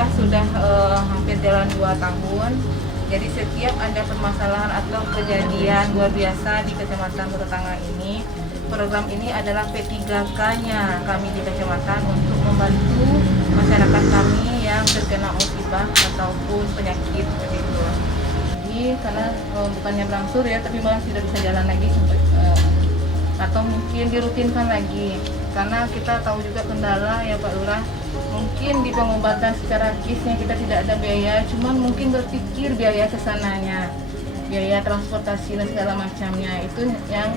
kita sudah hampir jalan 2 tahun. Jadi setiap ada permasalahan atau kejadian luar biasa di Kecamatan Kota Tangah ini, program ini adalah P3K-nya kami di kecamatan untuk membantu masyarakat kami yang terkena musibah ataupun penyakit begitu. Jadi karena bukannya berangsur ya, tapi malah tidak bisa jalan lagi sampai atau mungkin dirutinkan lagi. Karena kita tahu juga kendala ya Pak Lurah, mungkin di pengobatan secara kisnya kita tidak ada biaya, cuman mungkin berpikir biaya kesananya, biaya transportasi dan segala macamnya, itu yang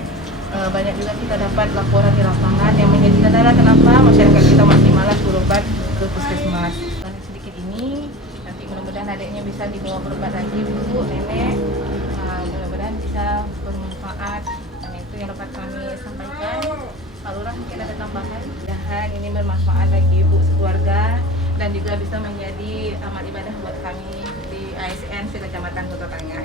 banyak juga kita dapat laporan di lapangan yang menjadi kendala kenapa masyarakat kita masih malas berobat ke puskesmas. Dan sedikit ini nanti mudah-mudahan adiknya bisa dibawa berobat lagi Bu, nenek, mudah-mudahan bisa bermanfaat. Dan itu yang dapat kami sampaikan. Pak Lurah mungkin ada tambahan. Mudah-mudahan ini bermanfaat bagi ibu sekeluarga dan juga bisa menjadi amal ibadah buat kami di ASN Kecamatan Kota Tangah.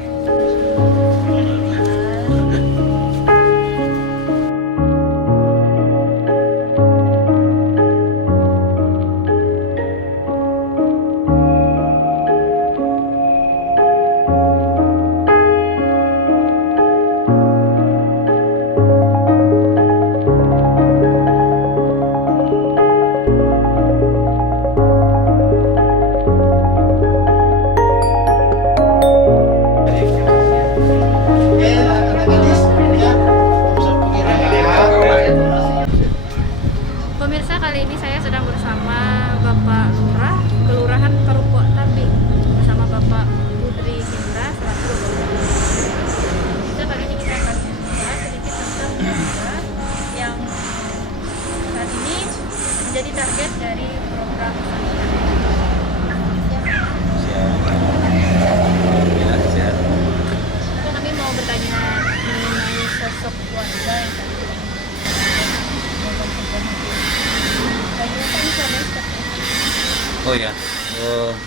Pemirsa, kali ini saya sedang bersama Bapak Lurah Kelurahan Kerupuk Tambing bersama Bapak Putri Hindra selaku Bapak. Kali ini kita akan membahas sedikit tentang warga yang saat ini menjadi target dari program Siap. Kami mau bertanya mengenai sosok warga yang saat ini Oh ya,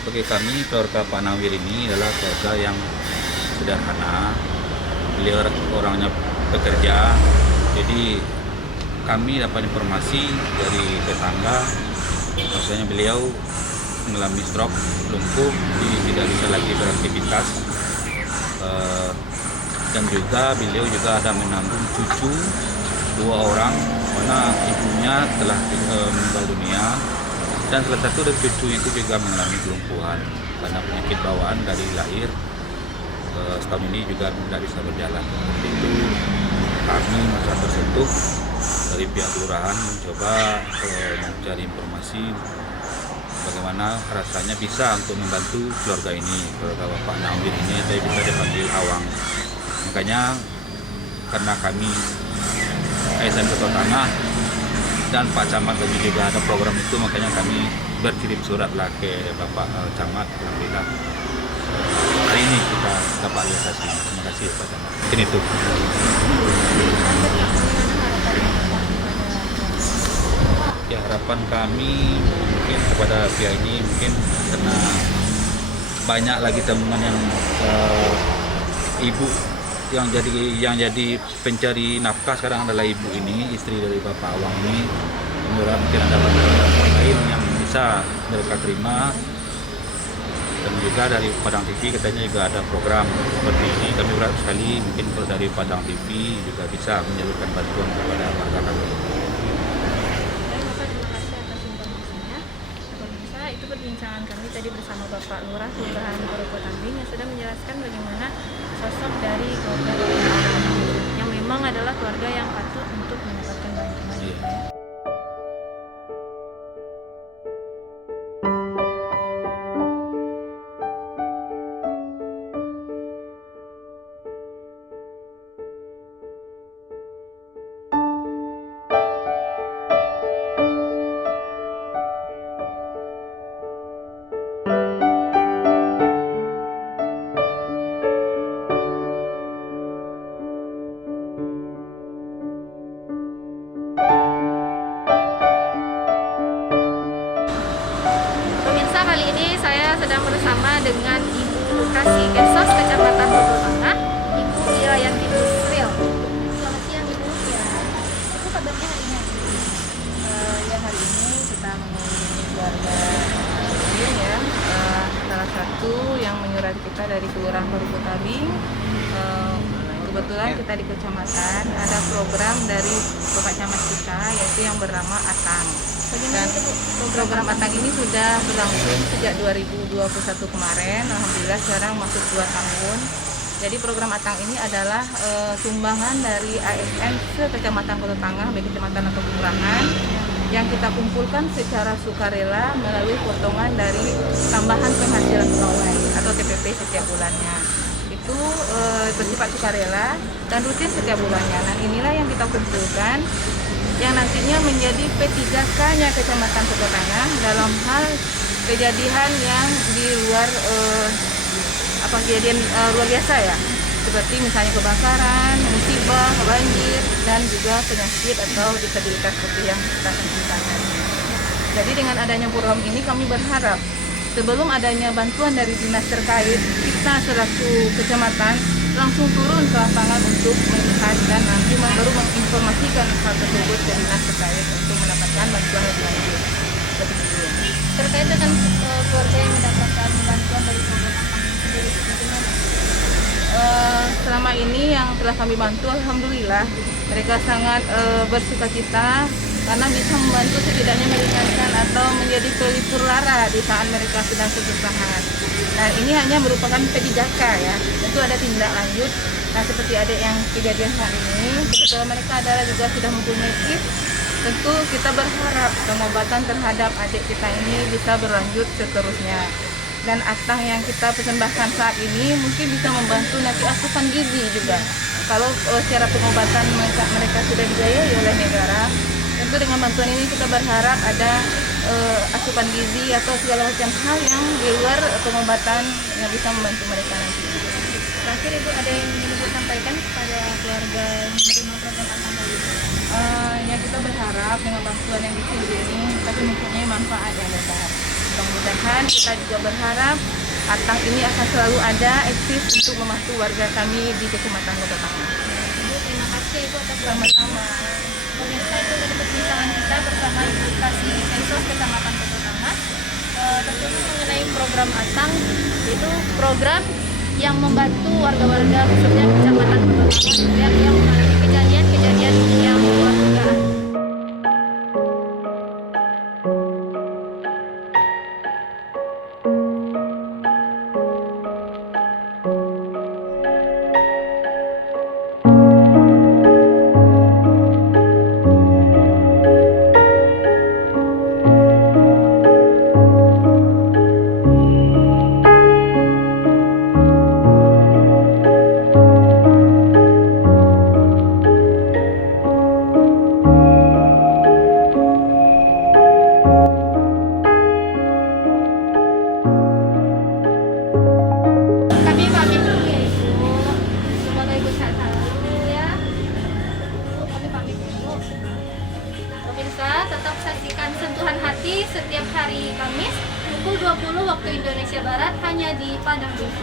bagi kami keluarga Pak Nawir ini adalah keluarga yang sederhana. Beliau orangnya bekerja, jadi kami dapat informasi dari tetangga, maksudnya beliau mengalami stroke, lumpuh, jadi tidak bisa lagi beraktivitas. Dan juga beliau juga ada menanggung cucu 2 orang, mana ibunya telah meninggal dunia. Dan salah satu dari cucu itu juga mengalami kelumpuhan karena penyakit bawaan dari lahir. Setahun ini juga tidak bisa berjalan. Itu kami merasa tersentuh dari pihak kelurahan mencoba mencari informasi bagaimana rasanya bisa untuk membantu keluarga ini, keluarga Bapak Nawir ini, saya bisa dipanggil Awang. Makanya karena kami ASN Kota Tangah dan Pak Camat kami juga ada program itu, makanya kami berkirim surat lah ke Bapak Camat. Alhamdulillah hari ini kita dapat realisasi. Terima kasih Pak Camat. Mungkin itu. Ya, harapan kami mungkin kepada pihak ini, mungkin karena banyak lagi teman yang ibu yang jadi pencari nafkah sekarang adalah ibu ini, istri dari Bapak Awang ini. Mungkin ada bantuan lain yang bisa mereka terima. Dan juga dari Padang TV katanya juga ada program seperti ini. Kami berharap sekali mungkin kalau dari Padang TV juga bisa menyalurkan bantuan kepada warga kami. Terima kasih atas informasinya. Pemirsa, itu perbincangan kami tadi bersama Bapak Lurah Kelurahan Kerupuk Tambing yang sudah menjelaskan bagaimana sosok dari keluarga yang memang adalah keluarga yang patut untuk mendapatkan bantuan. Kali ini saya sedang bersama dengan Ibu Kasih Esos Kecamatan Kota Tangah, Ibu Irayanti Busril. Selamat siang Ibu. Ya, Itu kabarnya hari ini? ya hari ini kita mengunjungi keluarga Nawir ya. kita dari Kelurahan Parupo Tabing. Kebetulan kita di kecamatan ada program dari Bapak Camat kita, yaitu yang bernama Atang. Dan program Atang ini sudah berlangsung sejak 2021 kemarin. Alhamdulillah sekarang masuk 2 tahun. Jadi program Atang ini adalah sumbangan dari ASN se-Kecamatan Kota Tangah, baik kecamatan atau kelurahan, yang kita kumpulkan secara sukarela melalui potongan dari tambahan penghasilan pegawai atau TPP setiap bulannya. Itu bersifat sukarela dan rutin setiap bulannya. Nah, inilah yang kita kumpulkan yang nantinya menjadi P3K-nya Kecamatan Kota Tangah dalam hal kejadian yang di luar kejadian luar biasa ya, seperti misalnya kebakaran, musibah, banjir, dan juga penyakit atau disabilitas seperti yang kita sampaikan. Jadi dengan adanya program ini kami berharap sebelum adanya bantuan dari dinas terkait, kita selaku kecamatan langsung turun ke lapangan untuk melihat dan nanti baru menginformasikan hal tersebut ke dinas terkait untuk mendapatkan bantuan lebih lanjut. Seperti itu. Terkait dengan keluarga yang mendapatkan bantuan dari program Atang sendiri, bagaimana? Selama ini yang telah kami bantu, alhamdulillah mereka sangat bersukacita karena bisa membantu setidaknya meringankan atau menjadi pelipur lara di saat mereka sedang kesusahan. Nah, ini hanya merupakan P3K ya, tentu ada tindak lanjut. Nah, seperti adik yang kejadian hari ini, kebetulan mereka adalah juga sudah mempunyai KIP. Tentu kita berharap pengobatan terhadap adik kita ini bisa berlanjut seterusnya. Dan Atang yang kita persembahkan saat ini mungkin bisa membantu nanti asupan gizi juga. Kalau secara pengobatan mereka sudah dibiayai oleh negara, tentu dengan bantuan ini kita berharap ada asupan gizi atau segala macam hal yang di luar pengobatan yang bisa membantu mereka nanti. Terakhir Ibu ada yang ingin Ibu sampaikan kepada keluarga yang menerima program Atang tadi? Ya kita berharap dengan bantuan yang di sini tapi mempunyai manfaat yang besar. Mudah-mudahan kita juga berharap Atang ini akan selalu ada eksis untuk membantu warga kami di Kecamatan Kota Tangah. Ibu, terima kasih Ibu atas Sama-sama. pemirsa. Itu dari perbincangan kita bersama Ibu Kasih Esos Kecamatan Kota Tangah terkhusus mengenai program Atang, yaitu program yang membantu warga-warga khususnya Kecamatan Kota Tangah yang mengalami kejadian-kejadian yang luar dugaan. Kami pamit dulu ya Ibu. Semoga Ibu sehat ya. Kami pamit dulu. Pemirsa, tetap saksikan Sentuhan Hati setiap hari Kamis pukul 20 waktu Indonesia Barat hanya di Padang TV.